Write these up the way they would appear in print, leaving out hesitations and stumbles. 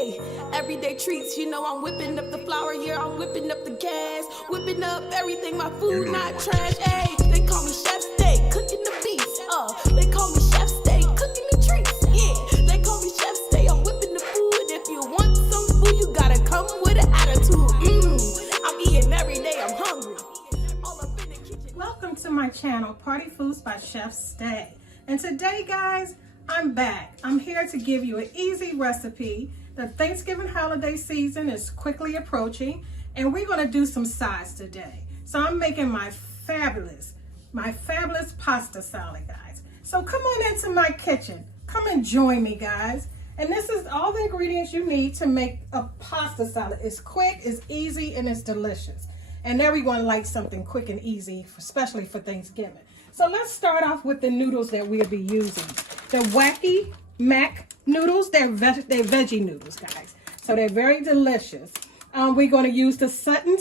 Hey, everyday treats, you know I'm whipping up the flour, yeah, I'm whipping up the gas, whipping up everything, my food not trash. Hey, they call me Chef Steak, cooking the beef. They call me Chef Steak, cooking the treats. Yeah, they call me Chef Steak, I'm whipping the food. If you want some food, you gotta come with an attitude. I'm eating every day, I'm hungry. All up in the kitchen. Welcome to my channel, Party Foods by Chef Stay. And today, guys, I'm back. I'm here to give you an easy recipe. The Thanksgiving holiday season is quickly approaching, and we're going to do some sides today. So I'm making my fabulous pasta salad, guys. So come on into my kitchen. Come and join me, guys. And this is all the ingredients you need to make a pasta salad. It's quick, it's easy, and it's delicious. And everyone likes something quick and easy, especially for Thanksgiving. So let's start off with the noodles that we'll be using. The Wacky Mac noodles, they're veggie noodles, guys. So they're very delicious. We're going to use the Sutton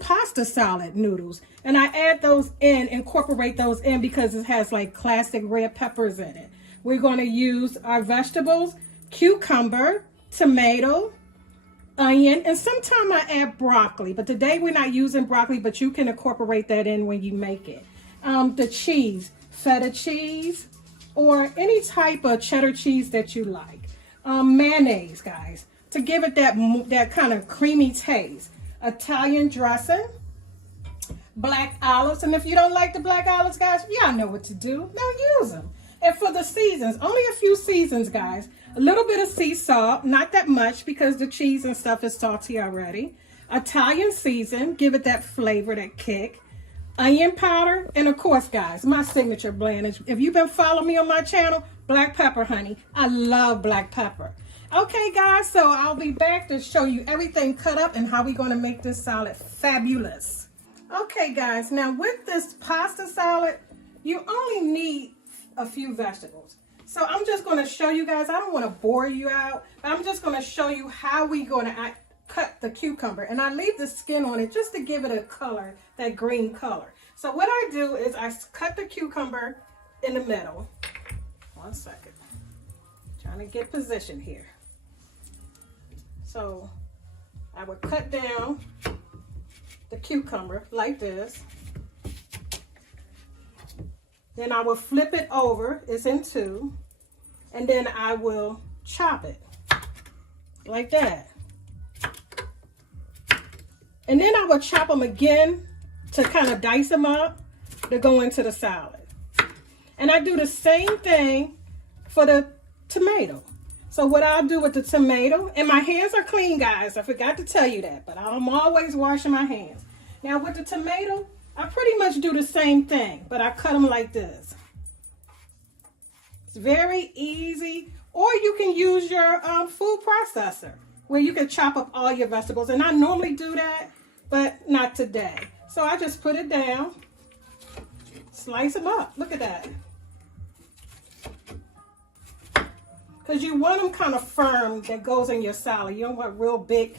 pasta salad noodles. And I add those in, incorporate those in because it has like classic red peppers in it. We're going to use our vegetables, cucumber, tomato, onion, and sometimes I add broccoli, but today we're not using broccoli, but you can incorporate that in when you make it. The cheese, Feta Cheese, or any type of cheddar cheese that you like. Mayonnaise, guys, to give it that kind of creamy taste. Italian dressing, black olives, and if you don't like the black olives, guys, y'all know what to do. Don't use them. And for the seasons, only a few seasons, guys. A little bit of sea salt, not that much because the cheese and stuff is salty already. Italian season, give it that flavor, that kick. Onion powder, and of course, guys, my signature blend. If you've been following me on my channel, black pepper, honey. I love black pepper. Okay, guys, so I'll be back to show you everything cut up and how we're going to make this salad fabulous. Okay, guys, now with this pasta salad, you only need a few vegetables. So I'm just going to show you guys. I don't want to bore you out, but I'm just going to show you how we're going to cut the cucumber. And I leave the skin on it just to give it a color, that green color. So what I do is I cut the cucumber in the middle. 1 second. Trying to get position here. So I would cut down the cucumber like this. Then I will flip it over, it's in two, and then I will chop it like that. And then I will chop them again to kind of dice them up to go into the salad. And I do the same thing for the tomato. So what I'll do with the tomato, and my hands are clean, guys, I forgot to tell you that, but I'm always washing my hands. Now with the tomato, I pretty much do the same thing, but I cut them like this. It's very easy. Or you can use your food processor where you can chop up all your vegetables. And I normally do that, but not today. So I just put it down, slice them up. Look at that. Because you want them kind of firm that goes in your salad. You don't want real big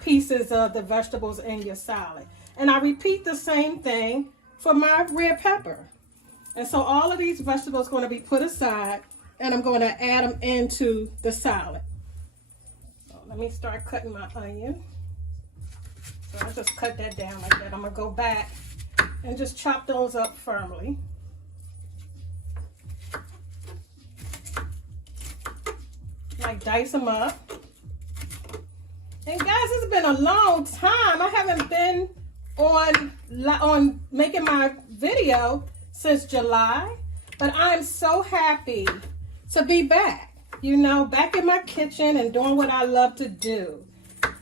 pieces of the vegetables in your salad. And I repeat the same thing for my red pepper. And so all of these vegetables are going to be put aside, and I'm going to add them into the salad. So let me start cutting my onion. So I just cut that down like that. I'm going to go back and just chop those up firmly. Like dice them up. And guys, it's been a long time. I haven't been on making my video since July, but I'm so happy to be back, you know, back in my kitchen and doing what I love to do.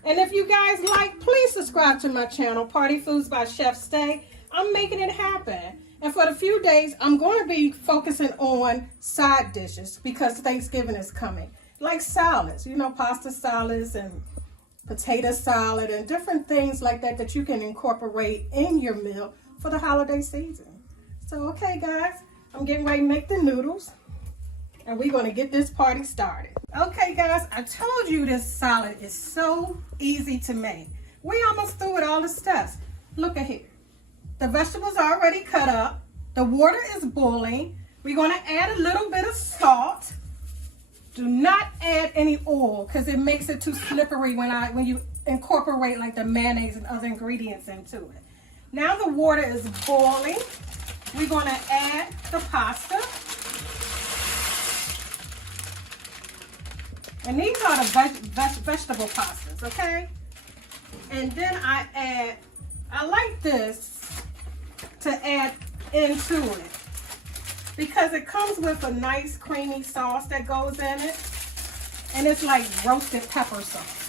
And if you guys like, please subscribe to my channel, Party Foods by Chef Stay. I'm making it happen. And for the few days, I'm going to be focusing on side dishes because Thanksgiving is coming. Like salads, you know, pasta salads and potato salad and different things like that that you can incorporate in your meal for the holiday season. So, okay, guys, I'm getting ready to make the noodles, and we're going to get this party started. Okay, guys, I told you this salad is so easy to make. We almost through with all the steps. Look at here. The vegetables are already cut up. The water is boiling. We're going to add a little bit of salt. Do not add any oil because it makes it too slippery when you incorporate like the mayonnaise and other ingredients into it. Now the water is boiling. We're going to add the pasta. And these are the vegetable pastas, okay? And then I like this to add into it because it comes with a nice creamy sauce that goes in it. And it's like roasted pepper sauce.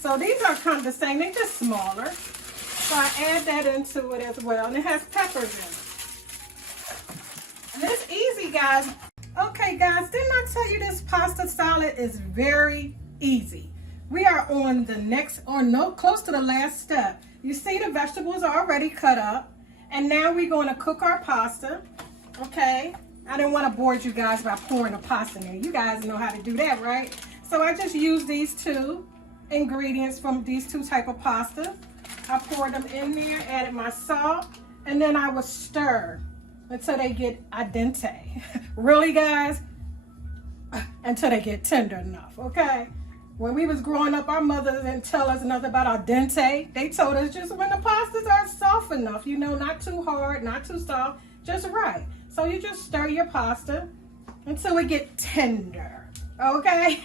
So these are kind of the same, they're just smaller. So I add that into it as well. And it has peppers in it. And it's easy, guys. Okay, guys, didn't I tell you this pasta salad is very easy? We are on the next, or no, close to the last step. You see the vegetables are already cut up. And now we're going to cook our pasta, okay? I didn't want to bore you guys by pouring the pasta in there. You guys know how to do that, right? So I just used these two ingredients from these two type of pasta. I poured them in there, added my salt, and then I would stir until they get al dente. Really, guys? Until they get tender enough, okay? When we was growing up, our mother didn't tell us nothing about al dente. They told us just when the pastas are soft enough, you know, not too hard, not too soft, just right. So you just stir your pasta until it get tender, okay?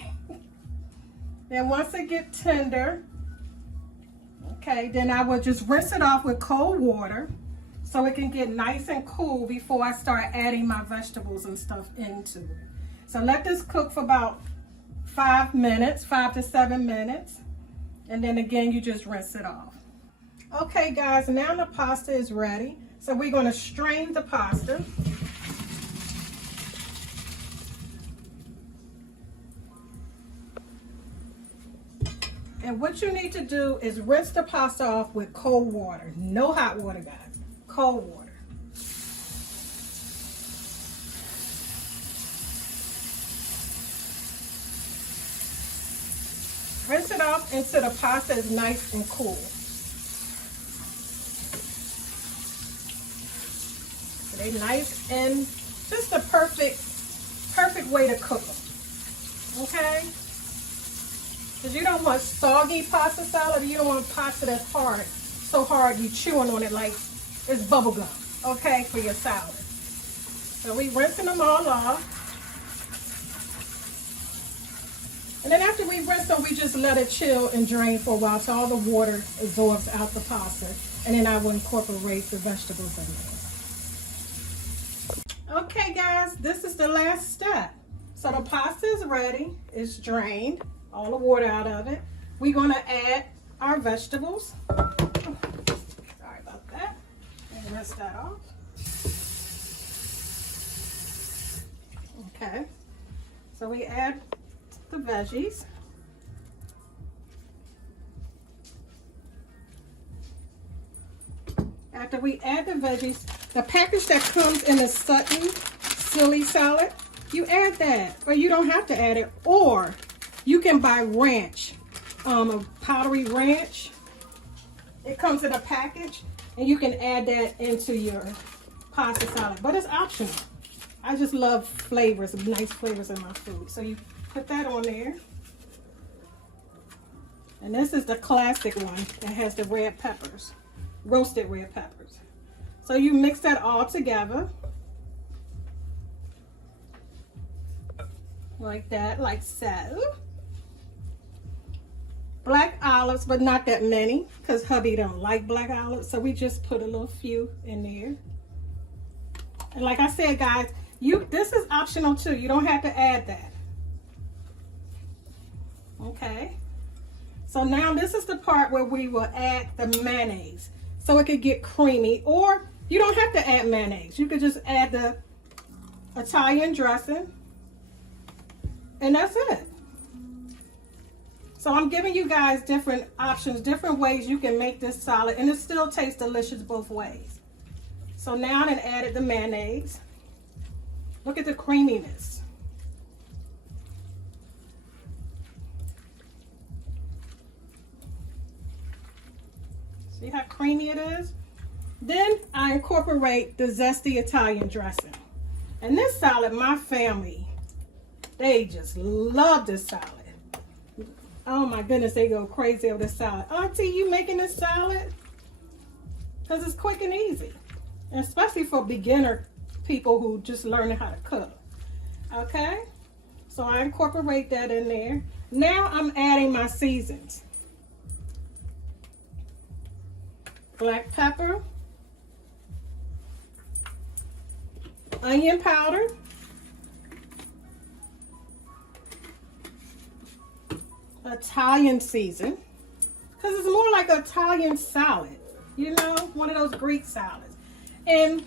Then once it get tender, okay, then I will just rinse it off with cold water so it can get nice and cool before I start adding my vegetables and stuff into it. So let this cook for about 5 minutes, 5 to 7 minutes. And then again, you just rinse it off. Okay, guys, now the pasta is ready. So we're going to strain the pasta. And what you need to do is rinse the pasta off with cold water. No hot water, guys. Cold water. Rinse it off until the pasta is nice and cool. So they're nice and just the perfect way to cook them. Okay? Because you don't want soggy pasta salad, or you don't want pasta that's hard, so hard you chewing on it like it's bubble gum, okay, for your salad. So we rinsing them all off. And then after we rinse them, we just let it chill and drain for a while so all the water absorbs out the pasta. And then I will incorporate the vegetables in there. Okay, guys, this is the last step. So the pasta is ready, it's drained, all the water out of it. We're gonna add our vegetables. Sorry about that. And rinse that off. Okay, so we add the veggies. After we add the veggies, the package that comes in the Sutton Silly Salad, you add that, or you don't have to add it, or you can buy ranch, a powdery ranch. It comes in a package, and you can add that into your pasta salad, but it's optional. I just love flavors, nice flavors in my food. So you put that on there. And this is the classic one that has the red peppers, roasted red peppers. So you mix that all together. Like that, like so. Black olives, but not that many, because hubby don't like black olives. So we just put a little few in there. And like I said, guys, this is optional too. You don't have to add that. Okay. So now this is the part where we will add the mayonnaise. So it could get creamy, or you don't have to add mayonnaise. You could just add the Italian dressing. And that's it. So I'm giving you guys different options, different ways you can make this salad, and it still tastes delicious both ways. So now I've added the mayonnaise. Look at the creaminess. See how creamy it is? Then I incorporate the zesty Italian dressing. And this salad, my family They just love this salad. Oh my goodness, they go crazy over this salad. Auntie, you making this salad? Because it's quick and easy. And especially for beginner people who just learning how to cook. Okay? So I incorporate that in there. Now I'm adding my seasons. Black pepper. Onion powder. Italian season. Because it's more like an Italian salad. You know, one of those Greek salads. And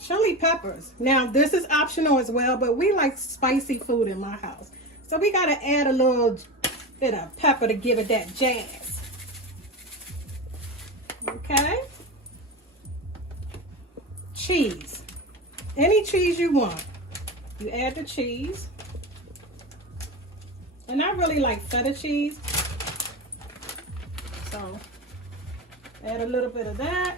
chili peppers. Now, this is optional as well, but we like spicy food in my house. So we got to add a little bit of pepper to give it that jazz. Okay. Cheese. Any cheese you want. You add the cheese. And I really like feta cheese. So, add a little bit of that.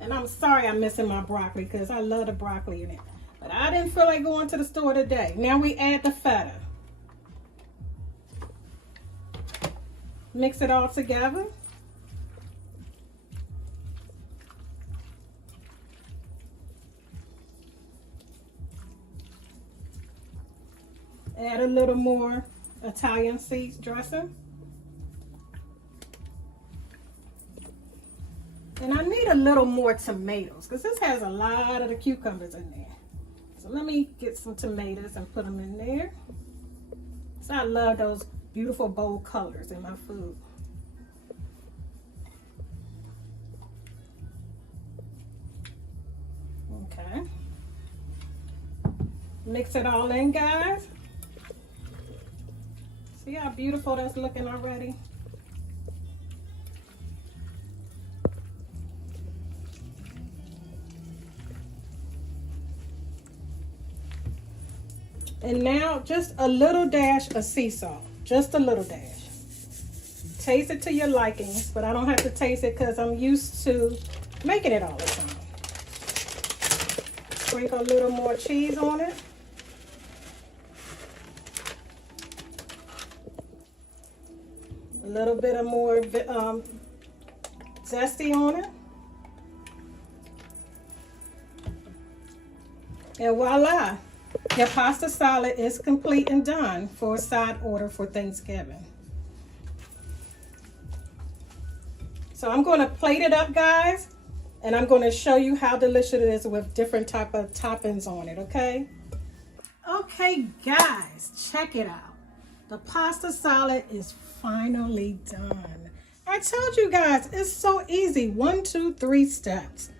And I'm sorry I'm missing my broccoli because I love the broccoli in it. But I didn't feel like going to the store today. Now we add the feta. Mix it all together. Add a little more Italian Zesty dressing. And I need a little more tomatoes because this has a lot of the cucumbers in there. So let me get some tomatoes and put them in there. So I love those beautiful bold colors in my food. Okay. Mix it all in, guys. See how beautiful that's looking already? And now just a little dash of sea salt, just a little dash. Taste it to your liking, but I don't have to taste it because I'm used to making it all the time. Sprinkle a little more cheese on it. A little bit of more zesty on it. And voila, your pasta salad is complete and done for a side order for Thanksgiving. So I'm going to plate it up, guys, and I'm going to show you how delicious it is with different type of toppings on it, okay? Okay, guys, check it out. The pasta salad is finally done. I told you guys, it's so easy. 1, 2, 3 steps.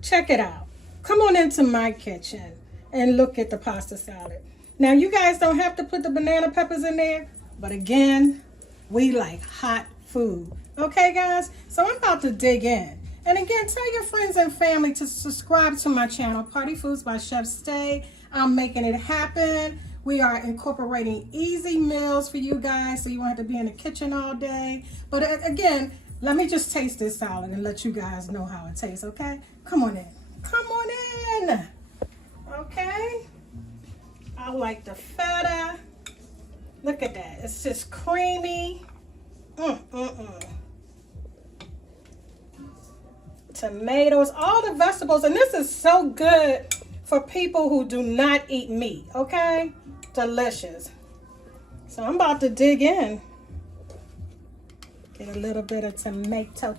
Check it out. Come on into my kitchen and look at the pasta salad. Now, you guys don't have to put the banana peppers in there, but again, we like hot food. Okay, guys? So I'm about to dig in. And again, tell your friends and family to subscribe to my channel, Party Foods by Chef Stay. I'm making it happen. We are incorporating easy meals for you guys so you won't have to be in the kitchen all day. But again, let me just taste this salad and let you guys know how it tastes, okay? Come on in. Come on in. Okay? I like the feta. Look at that. It's just creamy. Tomatoes, all the vegetables. And this is so good for people who do not eat meat, okay? Delicious. So I'm about to dig in. Get a little bit of tomato.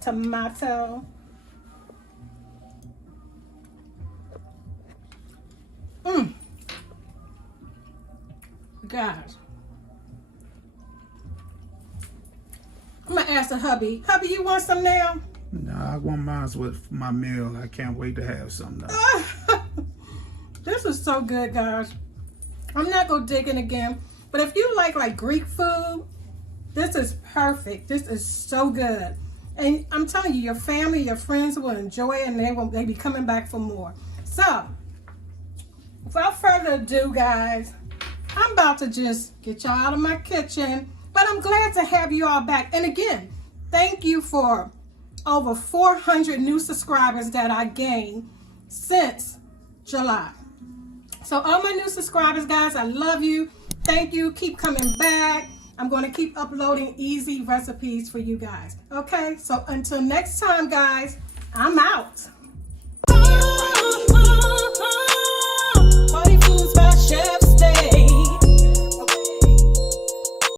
Guys, I'm gonna ask the hubby. Hubby, you want some now? No, I want mine with my meal. I can't wait to have some now. This is so good, guys. I'm not gonna dig in again, but if you like Greek food, this is perfect. This is so good. And I'm telling you, your family, your friends will enjoy it, and they'll be coming back for more. So, without further ado, guys, I'm about to just get y'all out of my kitchen, but I'm glad to have you all back. And again, thank you for over 400 new subscribers that I gained since July. So all my new subscribers, guys, I love you. Thank you. Keep coming back. I'm going to keep uploading easy recipes for you guys. Okay, so until next time, guys, I'm out.